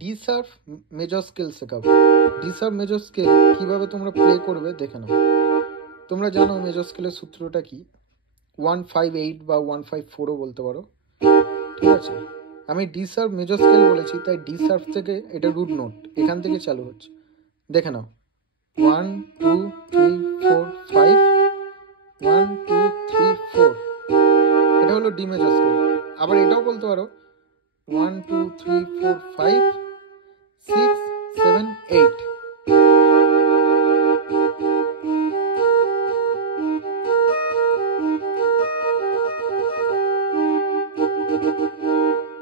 D sharp major scale শেখাবো। D sharp major scale কীভাবে তোমরা প্লে করবে দেখে নাও। তোমরা জানো মেজর স্কেলের সূত্রটা কি, 158 বা 154ও বলতে পারো, ঠিক আছে। আমি ডি শার্প মেজর স্কেল বলেছি, তাই ডি শার্প থেকে এটা রুট নোট, এখান থেকে চালু হচ্ছে। দেখে নাও 1 2 3 4 5, 1 2 3 4, এটা হলো ডি মেজর স্কেল। আবার এটাও বলতে পারো 1 2 3 4 5 6 7 8।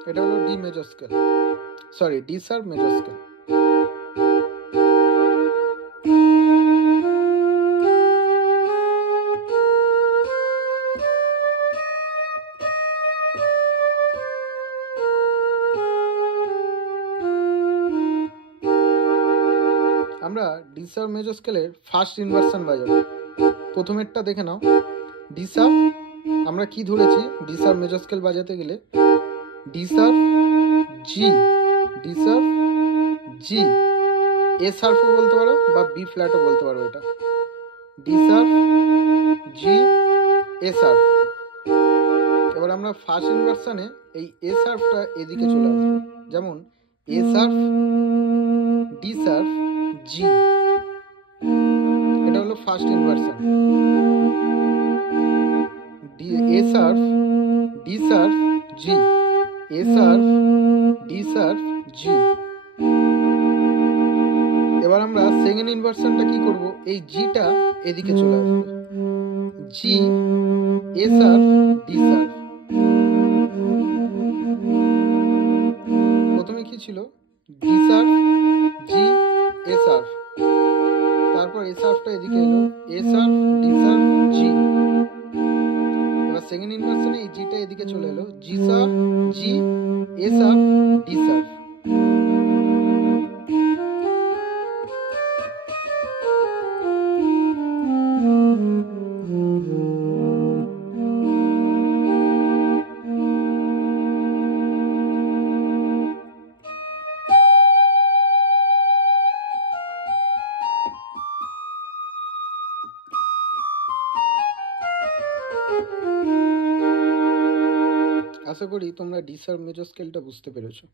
এটা হলো D major scale, sorry D sharp major scale. আমরা ডি শার্প মেজর স্কেলের ফার্স্ট ইনভার্সন বাজাবো। প্রথমেরটা দেখে নাও, ডি শার্প আমরা কি ধরেছি ডি শার্প মেজর স্কেল বাজাতে গেলে, D sharp G, D sharp G, A শার্পও বলতে পারো বা বি ফ্ল্যাটও বলতে পারো। এটা D sharp G A sharp. এবার আমরা ফার্স্ট ইনভার্সনে এই এ শার্পটা এদিকে চলে আসবে, যেমন এ শার্প ডি শার্প জি, এটা হলো first inversion. A sharp D sharp G, A sharp D sharp জি। এবার আমরা সেকেন্ড ইনভার্সনটা কি করব, এই জিটা এদিকে চলে আসবে, জি এ শার্প ডি শার্প। প্রথমে কি ছিল, D sharp G A sharp, তারপর এ শার্পটা এদিকে এলো, এ শার্প ডি শার্প জি। এবার সেকেন্ড ইনভার্সনে এই জিটা এদিকে চলে এলো, জি sharp G A sharp D sharp. আশা করি তোমরা ডি শার্প মেজর স্কেলটা বুঝতে পেরেছো।